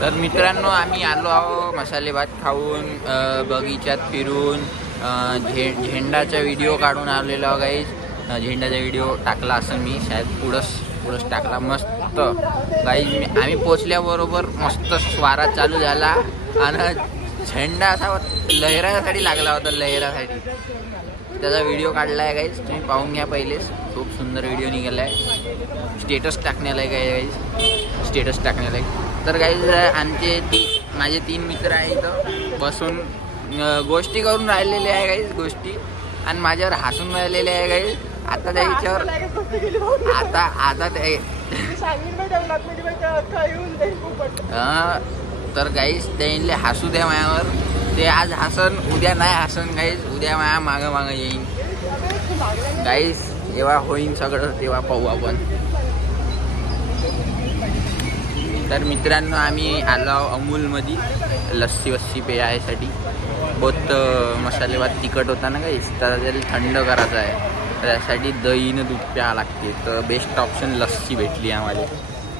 तर मित्रांनो आम्ही आलो आहो मसाले भात खाऊन, बगीचात फिरून, झेंडाचा व्हिडिओ काढून आलेलो आहो गाईज. झेंडाचा व्हिडिओ टाकला असं मी शायद पुढंच टाकला. मस्त गाईज आम्ही पोचल्याबरोबर मस्त स्वारा चालू झाला आणि झेंडा असा लहरासाठी लागला होता, लहरासाठी त्याचा व्हिडिओ काढला आहे गाईज. तुम्ही पाहून घ्या पहिलेच, खूप सुंदर व्हिडिओ निघाला आहे. स्टेटस टाकण्याला आहे गाईज, स्टेटस टाकण्याला आहे. तर गाईज आमचे माझे 3 मित्र आहे इथं बसून गोष्टी करून राहिलेले आहे गाईज, गोष्टी, आणि माझ्यावर हसून राहिलेले आहे गाईज. आता त्याच्यावर आता ते तर गाईज त्यांना हसू द्या माझ्यावर. ते आज हसन उद्या नाही हसन गाईज, उद्या माझ्या मागं येईन गाईज. जेव्हा होईन सगळं तेव्हा पाहू आपण. तर मित्रांनो आम्ही आलो अमूलमध्ये लस्सी वस्सी प्यायसाठी. बहुत मसाले भात तिखट होता ना गाईज, तर त्याला थंड करायचं आहे, त्यासाठी दहीनं दूध प्यावं लागते. तर बेस्ट ऑप्शन लस्सी भेटली आम्हाला.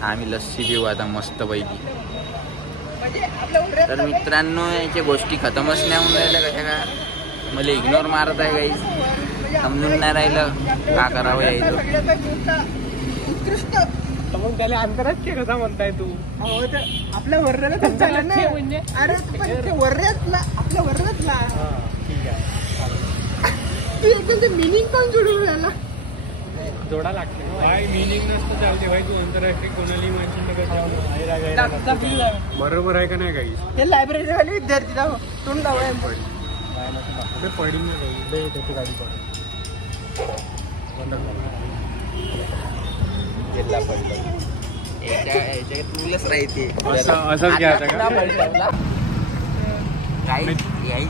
आम्ही लस्सी पिऊ आता मस्तपैकी. तर मित्रांनो याच्या गोष्टी खतमच नाही होऊन राहिल्या कशा का. मला इग्नोर मारत आहे गाईज, समजून नाही राहिलं का करावं यायचं. मग त्याला आंतरराष्ट्रीय कसा म्हणताय तू? आपल्या वर्ऱ्याला म्हणजे अरे वर्ऱ्यातला आपल्या वर्ऱ्यातला तू एकदम ते मिनिंग पण जोडून राहिला. जोडा लागते भाई, मिनिंग नसतं चालते भाई. तू आंतरराष्ट्रीय कोणालाही म्हणशील बरोबर आहे का नाही काही. हे लायब्ररी वाले विद्यार्थी दाखव तोंड दावळ पडी नाही त्याची गाडी तुलाच राहते असंच घ्यायचं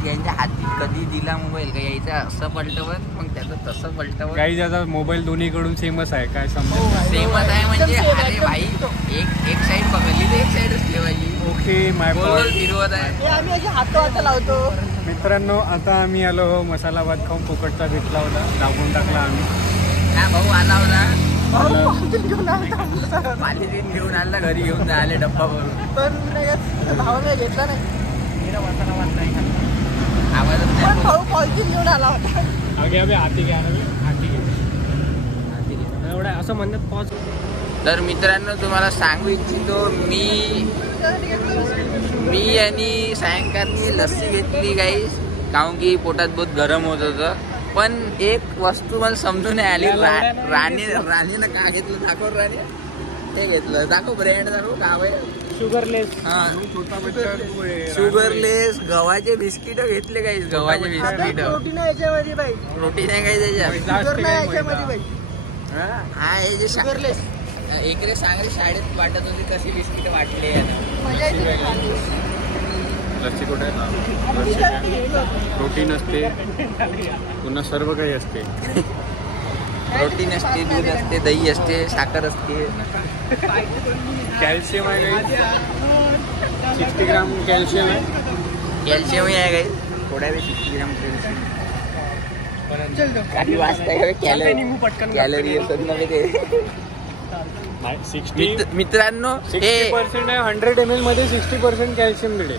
यांच्या हाती कधी दिला मोबाईल का यायचा असं पलटवत, मग त्याचं तसं पलटवत. काही ज्याचा मोबाईल दोन्हीकडून सेमच आहे काय समजा. सेमच आहे म्हणजे अरे भाई एक साईड पकडली तर एक साईडच ठेवायची. ओके माय फिरवत आहे. आम्ही हात लावतो. मित्रांनो आता आम्ही आलो हो मसाला भात खाऊन. फुकटचा भेटला होता, दाबून टाकला आम्ही. हा भाऊ आला होता, पालीतीन घेऊन आला घरी घेऊन आले डब्बा भरून. पण भावाने घेतला नाही, आवाज पॉलिथिन घेऊन आला होता. हाती घ्या एवढा असं म्हणतात पॉज. तर मित्रांनो तुम्हाला सांगू इच्छितो मी आणि सायंकाळनी लस्सी घेतली गाईस, काहून की पोटात बहुत गरम होत होतं. पण एक वस्तू मला समजून नाही आली, राणीनं का घेतलं दाखव. राणी ते घेतलं दाखव, ब्रँड दाखव का शुगरलेस. हा शुगरलेस गव्हाचे बिस्किट घेतले गाईस, गव्हाचे बिस्किट. प्रोटीन आहे याच्यामध्ये बाई, प्रोटीन आहे काय त्याच्यात, शुगर नाही याच्यामध्ये बाई. हा हे जे शुगरलेस एकरे सांगले शाळेत वाटत होती तशी बिस्किट वाटले. लस्सी कुठे आहे? प्रोटीन असते, पुन्हा सर्व काही असते. प्रोटीन असते, दूध असते, दही असते, साखर असते, कॅल्शियम आहे काही 60 ग्राम कॅल्शियम आहे. कॅल्शियम आहे काही थोड्या वेळ 60 ग्राम काही वाजताय कॅलरी असत ना. मित्रांनो 60% आहे, 100 ml मध्ये 60% कॅल्शियम मिळेल.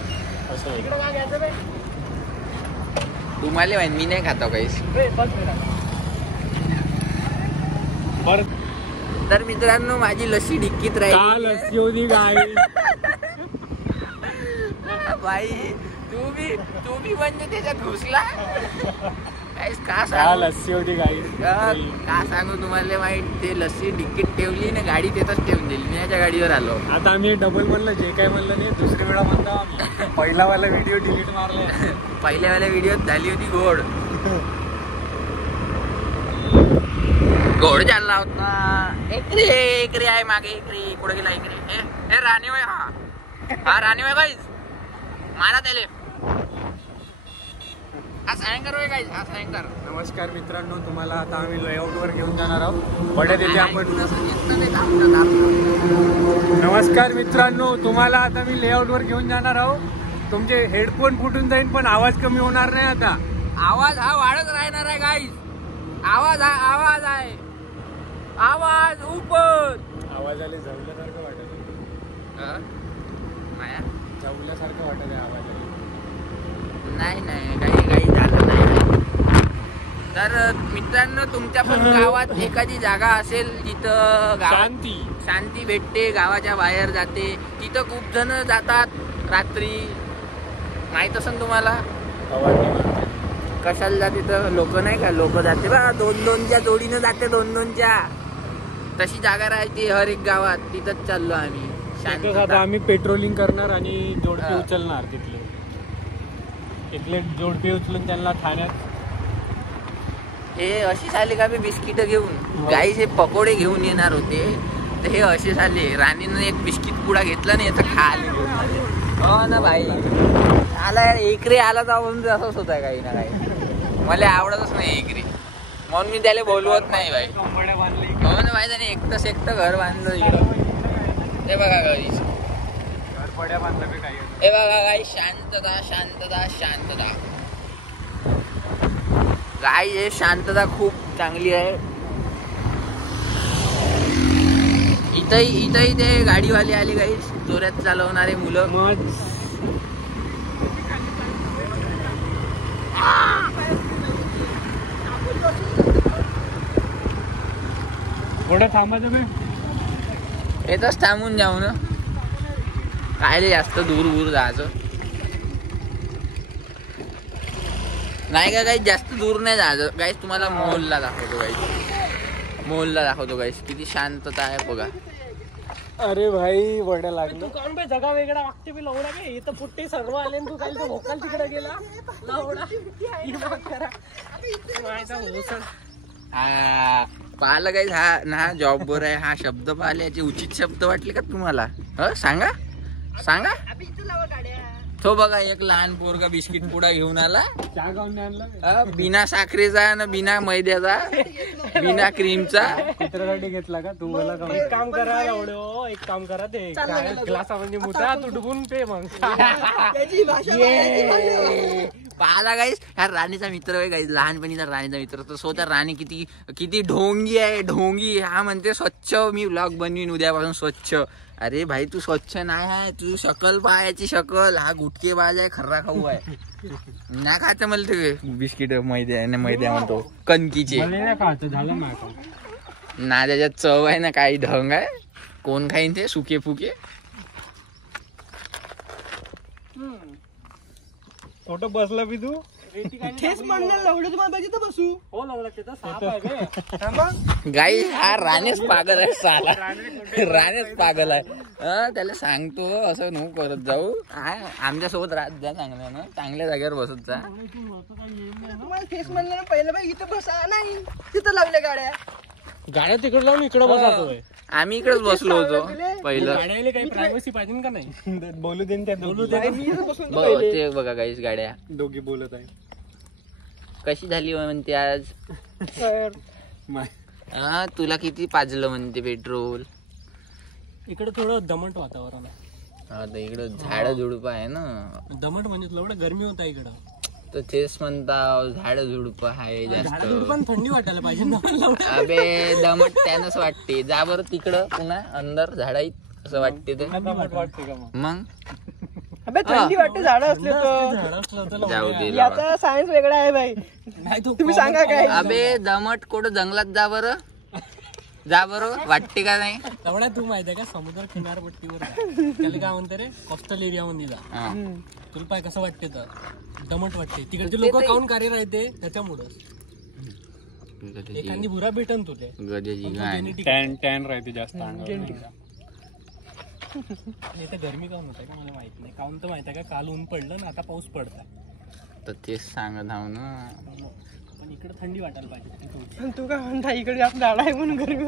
तुम्हाला माहिती मी नाही खातो काहीच. तर मित्रांनो माझी लस्सी डिक्कीत राहील. लस्सी होती गाय बाई तुम्ही म्हणजे त्याच्यात घुसला का लस्सी होती गाई. का सांगू तुम्हाला माहित, ते लस्सी डिक्कीत ठेवली ना, गाडी तिथंच ठेवून दिली. मी याच्या गाडीवर आलो. आता आम्ही डबल म्हणलं, जे काय म्हणलं नाही दुसरी वेळा म्हणतो. पहिलावाला व्हिडिओ डिलीट मारला. पहिल्यावाल्या व्हिडिओत झाली होती गोड चालला होता. एकरी आहे मागे, एकरी पुढे गेला. एकरी हे राणी होय. हा राणी होय गाईज, मारा त्याले. हा सायंकर होय गाईज, हा सायंकर. नमस्कार मित्रांनो, तुम्हाला आता आम्ही लेआउटवर घेऊन जाणार आहोत. पडत येते आपण. नमस्कार मित्रांनो, तुम्हाला आता मी लेआउटवर घेऊन जाणार आहोत. तुमचे हेडफोन फुटून जाईल पण आवाज कमी होणार नाही. आता आवाज हा वाढत राहणार आहे गाईज. आवाज आहे, आवाज ऊपर. आवाज आले जवल्यासारखं वाटत. माया जवल्यासारखं वाटत आहे आवाज आले. नाही काही झालं नाही. तर मित्रांनो तुमच्या पण गावात एखादी जागा असेल जिथं गावात शांती भेटते, गावाच्या बाहेर जाते, तिथं खूप जण जातात रात्री, माहित असेल तुम्हाला. कशाला जाते तर लोक नाही का, लोक जाते बा 2-2च्या जोडीनं जाते, 2-2च्या. तशी जागा राहते हर एक गावात. तिथंच चाललो आम्ही आता आम्ही पेट्रोलिंग करणार आणि जोडपे उचलणार तिथले जोडपे उचलून त्यांना ठाण्यात. हे असे झाले का मी बिस्किट घेऊन गाईचे पकोडे घेऊन येणार होते, तर हे असे झाले. राणीनं एक बिस्किट पुडा घेतला नाही याचं खायला घेऊन आले. हो ना भाई, आला एकरे आला जाऊन असंच होत आहे काही ना काही. मला आवडतच नाही एकरे, म्हणून मी त्याला बोलवत नाही भाई. हो ना भाई, त्याने एकटं घर बांधलं इकडं. हे बघा गाई, हे बघा गाई, शांतता शांतता शांतता. गाई हे शांतता खूप चांगली आहे. इथंही ते गाडीवाले आले गाई, जोरात चालवणारे मुलं. थोडं थांबायचं बे, येतच थांबून जाऊ ना, काय जास्त दूर जायचं नाही का. काही जास्त दूर नाही जायचं गाईस. तुम्हाला मोहल्ला दाखवतो गाईस, मोहल्ला दाखवतो गाईस, किती शांतता आहे बघा. अरे भाई वड्या लागलं. तू काऊन बे जगा वेगळा वागते बे लवडा बे. इथं पुट्टे सर्व आले तू काय भोकाल तिकडे गेला लवडा. पाहिलं काही हा ना जॉबवर आहे, हा शब्द पाहिले, याचे उचित शब्द वाटले का तुम्हाला? सांगा सांगा. तो बघा एक लहान पोरगा बिस्किट पुडा घेऊन आला, बिना साखरेचा ना बिना मैद्याचा, बिना क्रीमचा. कुत्र्यासाठी घेतला का तू? मला एक काम करा एवढं, एक काम करा, ते ग्लासामध्ये मुता तू डुबून पे मग. पाहिला गाईस, ह्या राणीचा मित्र आहे गाईस, लहानपणीचा राणीचा मित्र. तर स्वतः राणी किती ढोंगी आहे, ढोंगी. हा म्हणते स्वच्छ मी व्लॉग बनवीन उद्यापासून स्वच्छ. अरे भाई तू स्वच्छ नाही आहे, तू शकल पाहायची शकल. हा गुटकेबाज आहे, खर्रा खाऊ आहे. ना खायचं मला ते बिस्किट मैद्या म्हणतो कणकीचे ना, त्याच्यात चव आहे ना, काही ढंग आहे. कोण खाईन ते सुके फुके. फोटो बसला बी तू ठेस मारणार लवडे तुम्हाला पाहिजे तर बसू. हो लवडा गाई हा राणेच पागल आहे, साला राणेच पागल आहे. त्याला सांगतो असं नको करत जाऊ, आमच्या सोबत राहत जा, चांगल्या जागेवर बसत जा. तुम्हाला ठेस मारणार पहिलं बाई इथं बसा नाही, तिथं लागल्या गाड्या तिकडे लावून इकडे बसतोय. आम्ही इकडेच बसलो होतो पहिलं. गाड्याला काही प्रायव्हसी पाहिजे का नाही? बोलू दे त्या, बोलू दे. ते बघा गाईस, गाड्या दोघी बोलत आहे. कशी झाली म्हणते आज? तुला किती पाजलं म्हणते पेट्रोल? इकडे थोडं दमट वातावरण आहे. आता इकडं झाड झुडप आहे ना. दमट म्हणजे एवढं गरमी होत आहे इकडं, तर तेच म्हणता झाड झुडप आहे जास्त. पण थंडी वाटायला पाहिजे ना. अबे दमट त्यानंच वाटते. जा बरं तिकडं पुन्हा अंदर झाडाईत असं वाटते ते. मग अबे थंडी वाटते झाड असले तर. जाऊ दे, याचा सायन्स वेगळा आहे भाई. तुम्ही सांगा काय? अबे दमट कुठं जंगलात जा बरं, जा बरं, वाटते का नाही? तेवढा तू माहिती आहे का, समुद्र किनारपट्टीवर त्याला काय म्हणते रे, कोस्टल एरिया मध्ये जा. तुला पाय कसं वाटते तर दमट वाटते. तिकडचे लोक काऊन कार्य राहते त्याच्यामुळं. एखादी बुरा भेटन तुले टॅन राहते जास्त. गरमी काऊन होत आहे का मला माहित नाही. काऊन तर माहित आहे का, काल ऊन पडलं ना, आता पाऊस पडताय. तर तेच सांगत आहो ना, पण इकडे थंडी वाटायला पाहिजे. तू काय म्हणता इकडे जास्त झाड आहे म्हणून गरमी